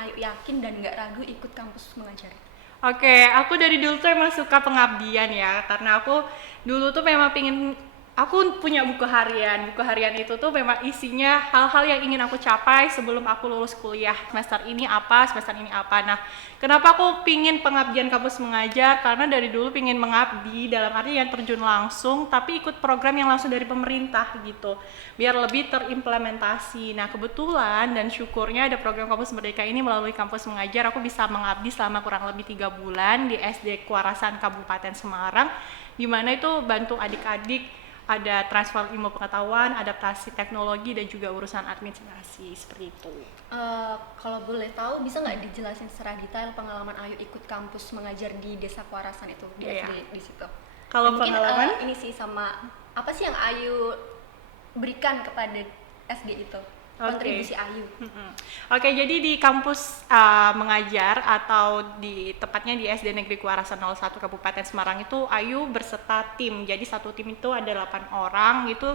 Ayu yakin dan nggak ragu ikut kampus mengajar? Oke, aku dari dulu tuh emang suka pengabdian ya, karena aku dulu tuh memang pingin, aku punya buku harian. Buku harian itu tuh memang isinya hal-hal yang ingin aku capai sebelum aku lulus kuliah. Semester ini apa, semester ini apa. Nah, kenapa aku pingin pengabdian kampus mengajar? Karena dari dulu pingin mengabdi dalam arti yang terjun langsung, tapi ikut program yang langsung dari pemerintah gitu, biar lebih terimplementasi. Nah, kebetulan dan syukurnya ada program Kampus Merdeka ini melalui kampus mengajar, aku bisa mengabdi selama kurang lebih 3 bulan di SD Kuarasan Kabupaten Semarang, di mana itu bantu adik-adik ada transfer ilmu pengetahuan, adaptasi teknologi, dan juga urusan administrasi seperti itu. Kalau boleh tahu, bisa nggak dijelasin secara detail pengalaman Ayu ikut kampus mengajar di Desa Kuarasan itu, di Iya. SD di situ? Kalau Dan mungkin pengalaman, ini sih sama apa sih yang Ayu berikan kepada SD itu? oke. Kontribusi Ayu. Oke, jadi di kampus mengajar atau di tepatnya di SD Negeri Kuarasan 01 Kabupaten Semarang itu Ayu berserta tim. Jadi satu tim itu ada 8 orang itu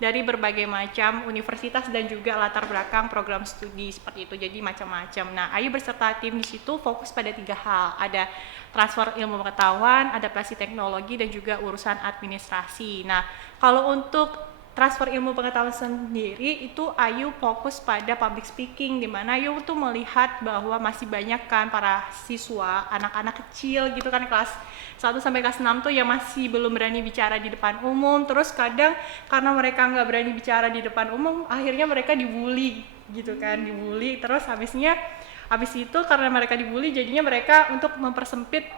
dari berbagai macam universitas dan juga latar belakang program studi seperti itu. Jadi macam-macam. Nah, Ayu berserta tim di situ fokus pada 3 hal. Ada transfer ilmu pengetahuan, adaptasi teknologi, dan juga urusan administrasi. Nah, kalau untuk transfer ilmu pengetahuan sendiri itu Ayu fokus pada public speaking, di mana Ayu tuh melihat bahwa masih banyak kan para siswa, anak-anak kecil gitu kan kelas 1 sampai kelas 6 tuh yang masih belum berani bicara di depan umum. Terus kadang karena mereka nggak berani bicara di depan umum, akhirnya mereka dibully gitu kan, dibully. Terus habis itu karena mereka dibully, jadinya mereka untuk mempersempit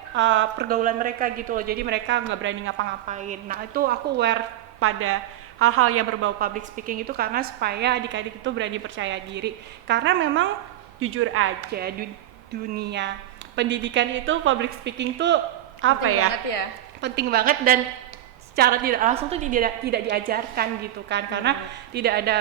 pergaulan mereka gitu loh. Jadi mereka nggak berani ngapa-ngapain. Nah, itu aku aware pada hal-hal yang berbau public speaking itu karena supaya adik-adik itu berani percaya diri. Karena memang jujur aja di dunia pendidikan itu public speaking tuh apa Penting ya? banget ya. Penting banget, dan secara tidak langsung tuh tidak diajarkan gitu kan, karena tidak ada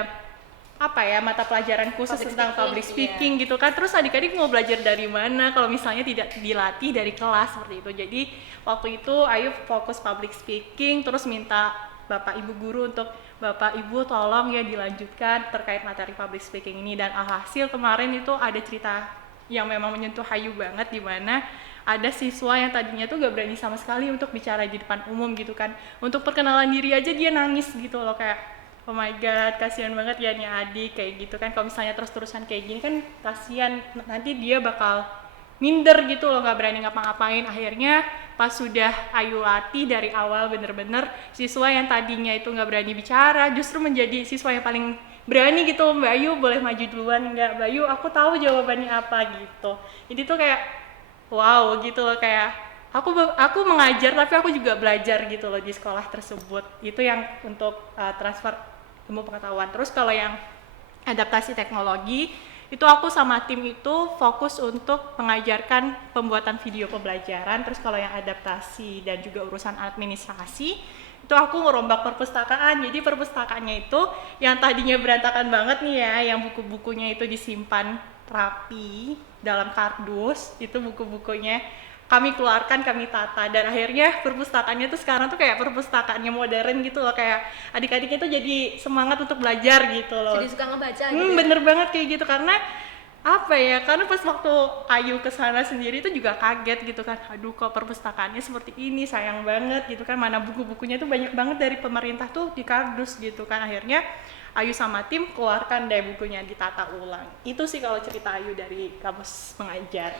apa ya mata pelajaran khusus Public tentang speaking, public iya. speaking gitu kan. Terus adik-adik mau belajar dari mana kalau misalnya tidak dilatih dari kelas seperti itu. Jadi waktu itu Ayu fokus public speaking, terus minta bapak ibu guru untuk bapak ibu tolong ya dilanjutkan terkait materi public speaking ini. Dan alhasil kemarin itu ada cerita yang memang menyentuh Ayu banget, di mana ada siswa yang tadinya tuh gak berani sama sekali untuk bicara di depan umum gitu kan. Untuk perkenalan diri aja dia nangis gitu loh, kayak oh my god, kasihan banget ya nih adik kayak gitu kan. Kalau misalnya terus-terusan kayak gini kan kasihan, nanti dia bakal minder gitu loh, nggak berani ngapa-ngapain. Akhirnya pas sudah Ayu latih dari awal bener-bener, siswa yang tadinya itu nggak berani bicara justru menjadi siswa yang paling berani gitu. Mbak Ayu boleh maju duluan nggak? Mbak Ayu aku tahu jawabannya apa gitu. Jadi tuh kayak wow gitu loh, kayak aku mengajar tapi aku juga belajar gitu loh di sekolah tersebut. Itu yang untuk transfer ilmu pengetahuan. Terus kalau yang adaptasi teknologi itu aku sama tim itu fokus untuk mengajarkan pembuatan video pembelajaran. Terus kalau yang adaptasi dan juga urusan administrasi itu aku ngerombak perpustakaan. Jadi perpustakaannya itu yang tadinya berantakan banget nih ya, yang buku-bukunya itu disimpan rapi dalam kardus, itu buku-bukunya kami keluarkan, kami tata, dan akhirnya perpustakaannya tuh sekarang tuh kayak perpustakaannya modern gitu loh, kayak adik-adiknya tuh jadi semangat untuk belajar gitu loh. Jadi suka ngebaca gitu ya. Bener banget kayak gitu, karena apa ya, karena pas waktu Ayu kesana sendiri itu juga kaget gitu kan, aduh kok perpustakaannya seperti ini, sayang banget gitu kan, mana buku-bukunya tuh banyak banget dari pemerintah tuh di kardus gitu kan. Akhirnya Ayu sama tim keluarkan deh bukunya, ditata ulang. Itu sih kalau cerita Ayu dari kampus mengajar.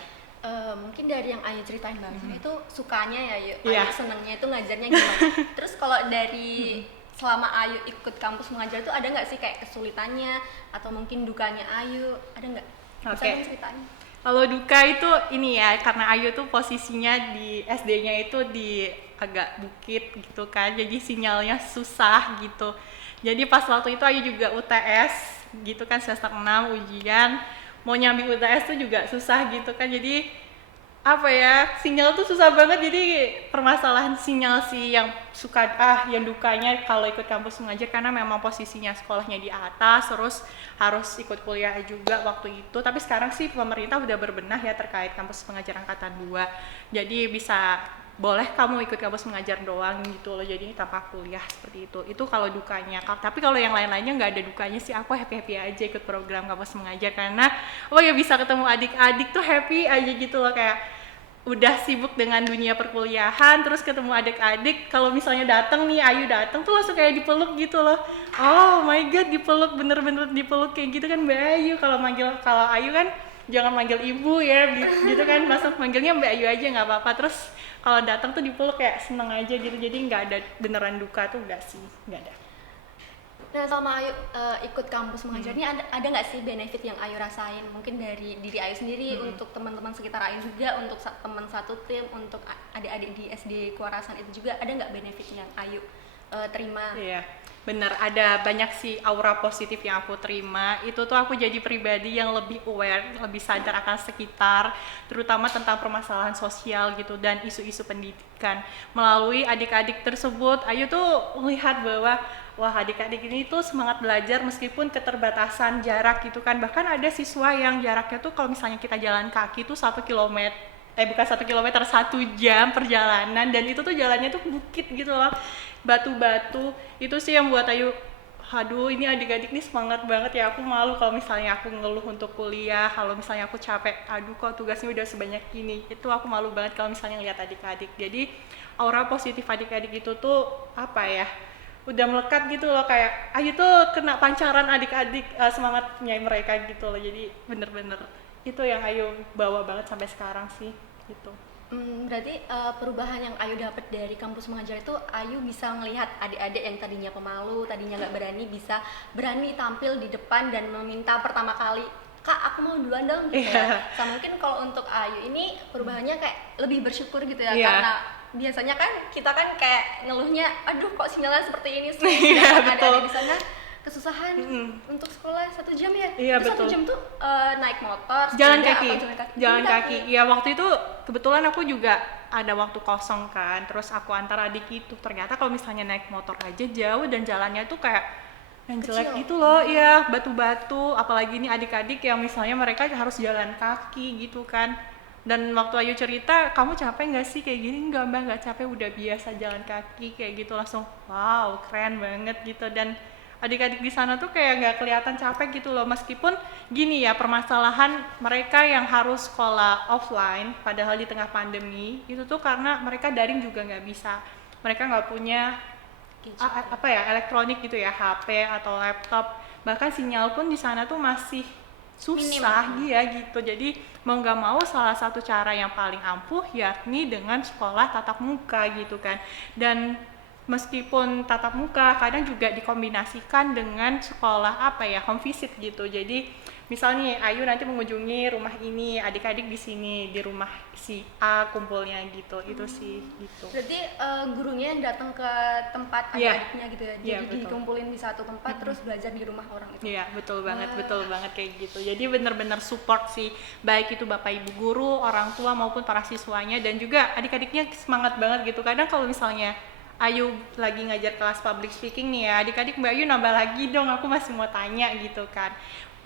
Mungkin dari yang Ayu ceritain barusan itu sukanya ya Ayu, Iya. Ayu senengnya itu ngajarnya gimana. Terus kalau dari selama Ayu ikut kampus mengajar itu ada nggak sih kayak kesulitannya atau mungkin dukanya Ayu, ada nggak? Bisa Oke. dong ceritain. Kalau duka itu ini ya, karena Ayu tuh posisinya di SD-nya itu di agak bukit gitu kan, jadi sinyalnya susah gitu. Jadi pas waktu itu Ayu juga UTS gitu kan, semester 6 ujian, mau nyambi UTS tuh juga susah gitu kan. Jadi apa ya, sinyal tuh susah banget. Jadi permasalahan sinyal sih yang yang dukanya kalau ikut kampus mengajar, karena memang posisinya sekolahnya di atas, terus harus ikut kuliah juga waktu itu. Tapi sekarang sih pemerintah udah berbenah ya terkait kampus pengajar angkatan 2, jadi bisa boleh kamu ikut kampus mengajar doang gitu loh, jadi tanpa kuliah seperti itu kalau dukanya. Tapi kalau yang lain-lainnya nggak ada dukanya sih, aku happy aja ikut program kampus mengajar karena ya bisa ketemu adik-adik tuh happy aja gitu loh, kayak udah sibuk dengan dunia perkuliahan terus ketemu adik-adik, kalau misalnya datang nih Ayu datang tuh langsung kayak dipeluk gitu loh. Oh my god, dipeluk, bener-bener dipeluk kayak gitu kan Mbak Ayu. Kalau Ayu kan jangan manggil ibu ya gitu kan, langsung manggilnya Mbak Ayu aja nggak apa-apa. Terus kalau datang tuh dipeluk kayak seneng aja gitu, jadi nggak ada beneran duka tuh, nggak sih, nggak ada. Nah, selama Ayu ikut kampus mengajar ini ada nggak sih benefit yang Ayu rasain? Mungkin dari diri Ayu sendiri, untuk teman-teman sekitar Ayu juga, untuk teman satu tim, untuk adik-adik di SD Kewarasan itu juga, ada nggak benefit yang Ayu terima? Iya, bener, ada banyak sih aura positif yang aku terima. Itu tuh aku jadi pribadi yang lebih aware, lebih sadar akan sekitar, terutama tentang permasalahan sosial gitu dan isu-isu pendidikan. Melalui adik-adik tersebut, Ayu tuh melihat bahwa wah, adik-adik ini tuh semangat belajar meskipun keterbatasan jarak gitu kan. Bahkan ada siswa yang jaraknya tuh kalau misalnya kita jalan kaki tuh 1 kilometer, bukan 1 kilometer, 1 jam perjalanan, dan itu tuh jalannya tuh bukit gitu loh, batu-batu. Itu sih yang buat Ayu, aduh ini adik-adik nih semangat banget ya. Aku malu kalau misalnya aku ngeluh untuk kuliah, kalau misalnya aku capek, aduh kok tugasnya udah sebanyak ini. Itu aku malu banget kalau misalnya lihat adik-adik. Jadi aura positif adik-adik itu tuh apa ya, udah melekat gitu loh, kayak Ayu tuh kena pancaran adik-adik, semangatnya mereka gitu loh. Jadi bener-bener itu yang Ayu bawa banget sampai sekarang sih gitu. Berarti perubahan yang Ayu dapat dari kampus mengajar itu, Ayu bisa melihat adik-adik yang tadinya pemalu, tadinya nggak berani, bisa berani tampil di depan dan meminta pertama kali, Kak aku mau duluan dong gitu ya. Sama mungkin kalau untuk Ayu ini perubahannya kayak lebih bersyukur gitu ya, karena biasanya kan kita kan kayak ngeluhnya, aduh kok sinyalnya seperti ini sih, adik-adik di sana kesusahan untuk sekolah 1 jam ya. Iya, itu betul. 1 jam tuh naik motor, Jalan sepeda, kaki. atau Jalan kaki. Ya waktu itu kebetulan aku juga ada waktu kosong kan, terus aku antar adik itu. Ternyata kalau misalnya naik motor aja jauh dan jalannya tuh kayak yang jelek gitu loh. Iya, batu-batu. Apalagi ini adik-adik yang misalnya mereka harus jalan kaki gitu kan. Dan waktu Ayu cerita, kamu capek nggak sih kayak gini? Enggak Mbak, nggak capek, udah biasa jalan kaki kayak gitu. Langsung wow, keren banget gitu. Dan adik-adik di sana tuh kayak nggak kelihatan capek gitu loh, meskipun gini ya, permasalahan mereka yang harus sekolah offline padahal di tengah pandemi itu tuh karena mereka daring juga nggak bisa, mereka nggak punya elektronik gitu ya, HP atau laptop, bahkan sinyal pun di sana tuh masih susah ya gitu. Jadi mau nggak mau salah satu cara yang paling ampuh yakni dengan sekolah tatap muka gitu kan. Dan meskipun tatap muka kadang juga dikombinasikan dengan sekolah home visit gitu. Jadi misalnya Ayu nanti mengunjungi rumah ini, adik-adik di sini di rumah si A kumpulnya gitu. Itu sih gitu. Berarti gurunya yang datang ke tempat adik-adiknya gitu ya. Jadi dikumpulin di satu tempat terus belajar di rumah orang itu. Iya, betul banget kayak gitu. Jadi benar-benar support sih, baik itu Bapak Ibu guru, orang tua maupun para siswanya, dan juga adik-adiknya semangat banget gitu. Kadang kalau misalnya Ayu lagi ngajar kelas public speaking nih ya, adik-adik Mbak Ayu nambah lagi dong, aku masih mau tanya gitu kan,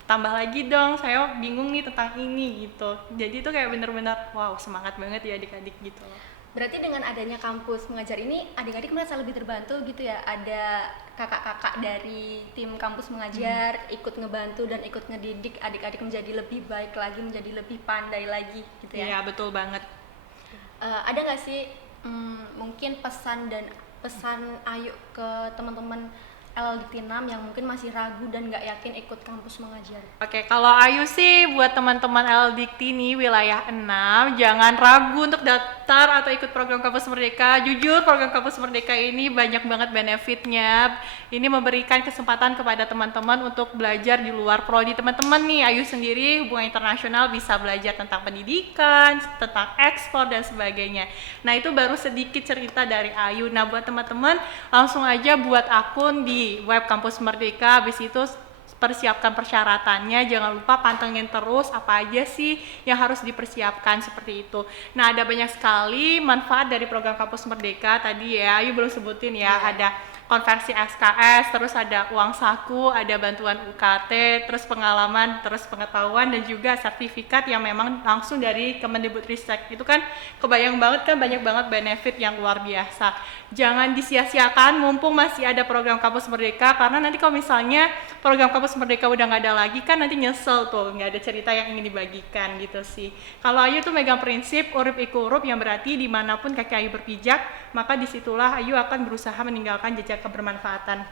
tambah lagi dong, saya bingung nih tentang ini gitu. Jadi itu kayak bener-bener wow, semangat banget ya adik-adik gitu loh. Berarti dengan adanya kampus mengajar ini, adik-adik merasa lebih terbantu gitu ya, ada kakak-kakak dari tim kampus mengajar ikut ngebantu dan ikut ngedidik adik-adik menjadi lebih baik lagi, menjadi lebih pandai lagi gitu ya. Iya, betul banget. Ada nggak sih mungkin pesan Ayu ke teman-teman LDT 6 yang mungkin masih ragu dan nggak yakin ikut kampus mengajar? Oke, kalau Ayu sih buat teman-teman LDT nih wilayah 6, jangan ragu untuk daftar atau ikut program Kampus Merdeka. Jujur, program Kampus Merdeka ini banyak banget benefitnya. Ini memberikan kesempatan kepada teman-teman untuk belajar di luar prodi teman-teman nih. Ayu sendiri hubungan internasional bisa belajar tentang pendidikan, tentang ekspor dan sebagainya. Nah, itu baru sedikit cerita dari Ayu. Nah, buat teman-teman langsung aja buat akun di web Kampus Merdeka, habis itu persiapkan persyaratannya, jangan lupa pantengin terus apa aja sih yang harus dipersiapkan seperti itu. Nah, ada banyak sekali manfaat dari program Kampus Merdeka tadi ya, Ayu belum sebutin ya, ada konversi SKS, terus ada uang saku, ada bantuan UKT, terus pengalaman, terus pengetahuan, dan juga sertifikat yang memang langsung dari Kemendikbudristek. Itu kan kebayang banget kan, banyak banget benefit yang luar biasa. Jangan disia-siakan mumpung masih ada program Kampus Merdeka, karena nanti kalau misalnya program Kampus Merdeka udah nggak ada lagi kan nanti nyesel tuh, nggak ada cerita yang ingin dibagikan gitu sih. Kalau Ayu tuh megang prinsip urip iku urup, yang berarti dimanapun kaki Ayu berpijak, maka disitulah Ayu akan berusaha meninggalkan jejak kebermanfaatan.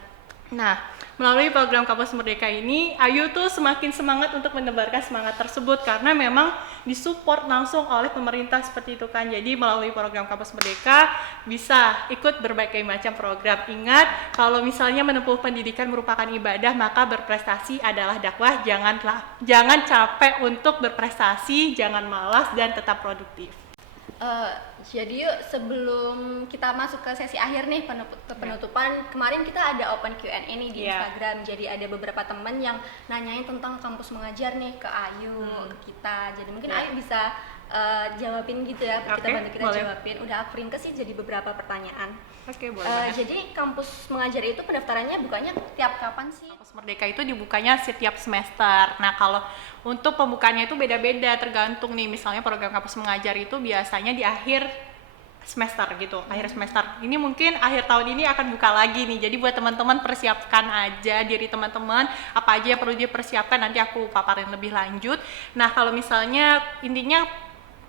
Nah, melalui program Kampus Merdeka ini, Ayu tuh semakin semangat untuk menebarkan semangat tersebut karena memang disupport langsung oleh pemerintah seperti itu kan. Jadi melalui program Kampus Merdeka bisa ikut berbagai macam program. Ingat, kalau misalnya menempuh pendidikan merupakan ibadah, maka berprestasi adalah dakwah. Jangan capek untuk berprestasi, jangan malas, dan tetap produktif. Jadi yuk, sebelum kita masuk ke sesi akhir nih, penutupan, kemarin kita ada open Q&A nih di Instagram. Jadi ada beberapa teman yang nanyain tentang kampus mengajar nih ke Ayu, ke kita. Jadi mungkin Ayu bisa jawabin gitu ya, kita bantu kita jawabin. Udah aku ringkes sih jadi beberapa pertanyaan. Oke, boleh. Jadi kampus mengajar itu pendaftarannya bukanya tiap kapan sih? Kampus Merdeka itu dibukanya setiap semester. Nah, kalau untuk pembukaannya itu beda-beda, tergantung nih. Misalnya program kampus mengajar itu biasanya di akhir semester gitu, akhir semester. Ini mungkin akhir tahun ini akan buka lagi nih. Jadi buat teman-teman persiapkan aja diri teman-teman, apa aja yang perlu dipersiapkan, nanti aku paparin lebih lanjut. Nah, kalau misalnya intinya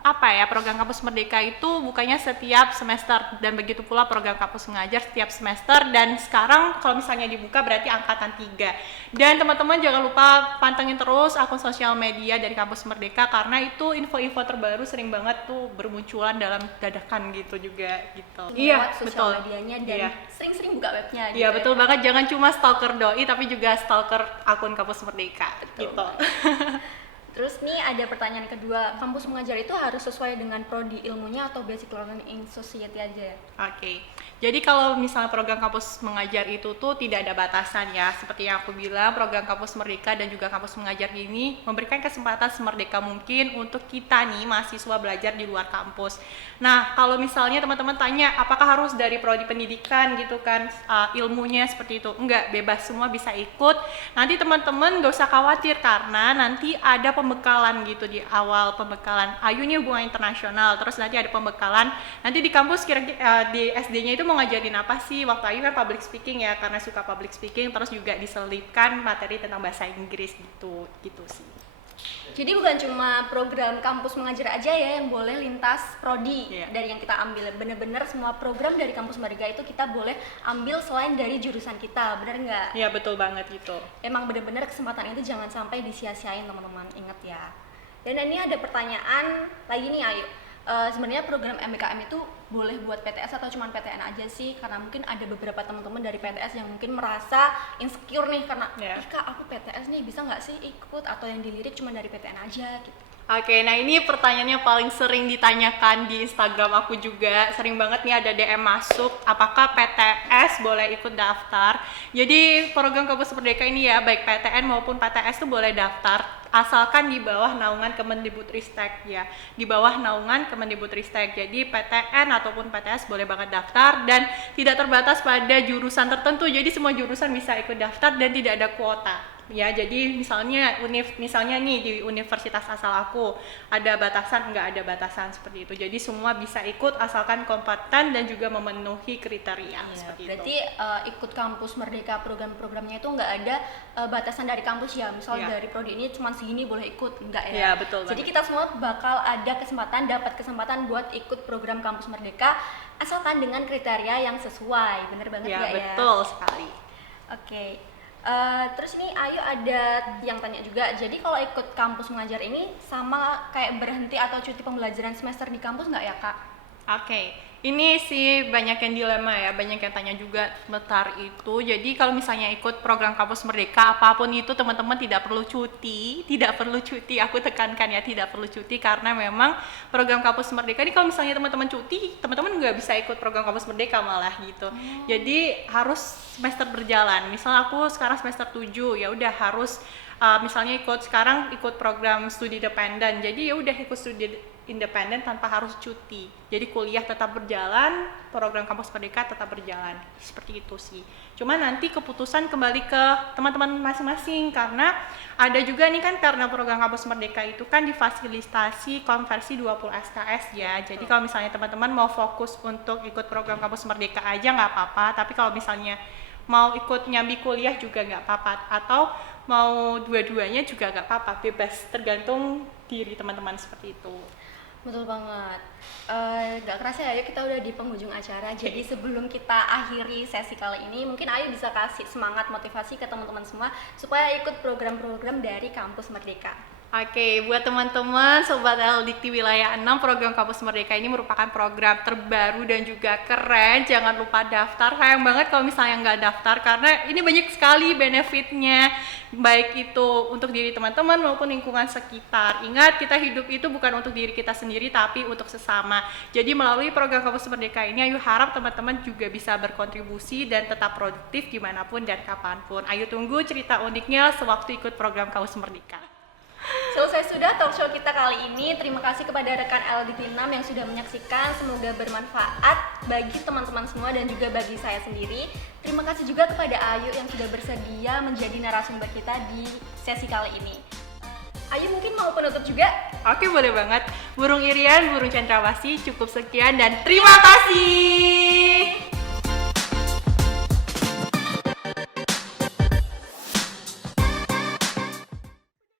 program Kampus Merdeka itu bukanya setiap semester, dan begitu pula program Kampus Mengajar setiap semester. Dan sekarang kalau misalnya dibuka berarti angkatan 3. Dan teman-teman jangan lupa pantengin terus akun sosial media dari Kampus Merdeka, karena itu info-info terbaru sering banget tuh bermunculan dalam dadakan gitu juga gitu. Iya, sosial medianya dan sering-sering buka webnya gitu. Iya, betul banget, jangan cuma stalker doi tapi juga stalker akun Kampus Merdeka gitu. Terus nih ada pertanyaan kedua, kampus mengajar itu harus sesuai dengan prodi ilmunya atau basic learning in society aja ya? Oke. Jadi kalau misalnya program kampus mengajar itu tuh tidak ada batasan ya. Seperti yang aku bilang, program kampus Merdeka dan juga kampus mengajar ini memberikan kesempatan semerdeka mungkin untuk kita nih mahasiswa belajar di luar kampus. Nah, kalau misalnya teman-teman tanya apakah harus dari prodi pendidikan gitu kan, ilmunya seperti itu? Enggak, bebas, semua bisa ikut. Nanti teman-teman gak usah khawatir karena nanti ada pembekalan gitu di awal, pembekalan Ayu nih hubungan internasional, terus nanti ada pembekalan nanti di kampus kira-kira di SD-nya itu mau ngajarin apa sih. Waktu Ayu kan public speaking ya, karena suka public speaking, terus juga diselipkan materi tentang bahasa Inggris gitu sih. Jadi bukan cuma program kampus mengajar aja ya yang boleh lintas prodi dari yang kita ambil, bener-bener semua program dari kampus Merdeka itu kita boleh ambil selain dari jurusan kita, bener nggak? Iya, betul banget gitu. Emang bener-bener kesempatan itu jangan sampai disia-siain teman-teman, ingat ya. Dan ini ada pertanyaan lagi nih Ayu, sebenarnya program MBKM itu boleh buat PTS atau cuma PTN aja sih? Karena mungkin ada beberapa teman-teman dari PTS yang mungkin merasa insecure nih karena Kak aku PTS nih bisa nggak sih ikut, atau yang dilirik cuma dari PTN aja gitu. Oke, nah ini pertanyaannya paling sering ditanyakan di Instagram aku juga. Sering banget nih ada DM masuk, apakah PTS boleh ikut daftar? Jadi program Kampus Merdeka ini ya, baik PTN maupun PTS tuh boleh daftar, asalkan di bawah naungan Kemendikbudristek ya. Di bawah naungan Kemendikbudristek. Jadi PTN ataupun PTS boleh banget daftar dan tidak terbatas pada jurusan tertentu. Jadi semua jurusan bisa ikut daftar dan tidak ada kuota. Ya, jadi misalnya nih di universitas asal aku ada batasan, nggak ada batasan seperti itu. Jadi semua bisa ikut asalkan kompeten dan juga memenuhi kriteria seperti berarti, itu. Ikut Kampus Merdeka program-programnya itu nggak ada batasan dari kampus ya. Misal dari prodi ini cuma segini boleh ikut, nggak ya? Iya, betul. Jadi kita semua bakal dapat kesempatan buat ikut program Kampus Merdeka asalkan dengan kriteria yang sesuai. Bener banget nggak ya? Betul sekali. Oke. Terus ini Ayu ada yang tanya juga, jadi kalau ikut kampus mengajar ini sama kayak berhenti atau cuti pembelajaran semester di kampus nggak ya Kak? Oke, ini sih banyak yang dilema ya, banyak yang tanya juga seputar itu. Jadi kalau misalnya ikut program Kampus Merdeka, apapun itu teman-teman tidak perlu cuti, aku tekankan ya, tidak perlu cuti karena memang program Kampus Merdeka ini kalau misalnya teman-teman cuti, teman-teman nggak bisa ikut program Kampus Merdeka malah gitu. Jadi harus semester berjalan. Misal aku sekarang semester 7, ya udah harus misalnya ikut program studi dependen. Jadi ya udah ikut studi independen tanpa harus cuti. Jadi kuliah tetap berjalan, program Kampus Merdeka tetap berjalan. Seperti itu sih. Cuma nanti keputusan kembali ke teman-teman masing-masing karena ada juga nih kan karena program Kampus Merdeka itu kan difasilitasi konversi 20 SKS ya. Jadi kalau misalnya teman-teman mau fokus untuk ikut program Kampus Merdeka aja nggak apa-apa, tapi kalau misalnya mau ikut nyambi kuliah juga nggak apa-apa, atau mau dua-duanya juga nggak apa-apa, bebas, tergantung diri teman-teman seperti itu. Betul banget. Gak kerasa ya, yuk kita udah di penghujung acara. Jadi sebelum kita akhiri sesi kali ini, mungkin Ayu bisa kasih semangat motivasi ke teman-teman semua supaya ikut program-program dari Kampus Merdeka. Oke, buat teman-teman Sobat L Dikti Wilayah 6, program Kampus Merdeka ini merupakan program terbaru dan juga keren. Jangan lupa daftar. Sayang banget kalau misalnya nggak daftar karena ini banyak sekali benefitnya, baik itu untuk diri teman-teman maupun lingkungan sekitar. Ingat, kita hidup itu bukan untuk diri kita sendiri tapi untuk sesama. Jadi melalui program Kampus Merdeka ini, Ayu harap teman-teman juga bisa berkontribusi dan tetap produktif dimanapun dan kapanpun. Ayu tunggu cerita uniknya sewaktu ikut program Kampus Merdeka. Selesai sudah talk show kita kali ini. Terima kasih kepada rekan LDT 6 yang sudah menyaksikan. Semoga bermanfaat bagi teman-teman semua dan juga bagi saya sendiri. Terima kasih juga kepada Ayu yang sudah bersedia menjadi narasumber kita di sesi kali ini. Ayu mungkin mau penutup juga? Oke, boleh banget. Burung Irian, burung cendrawasih, cukup sekian dan terima kasih.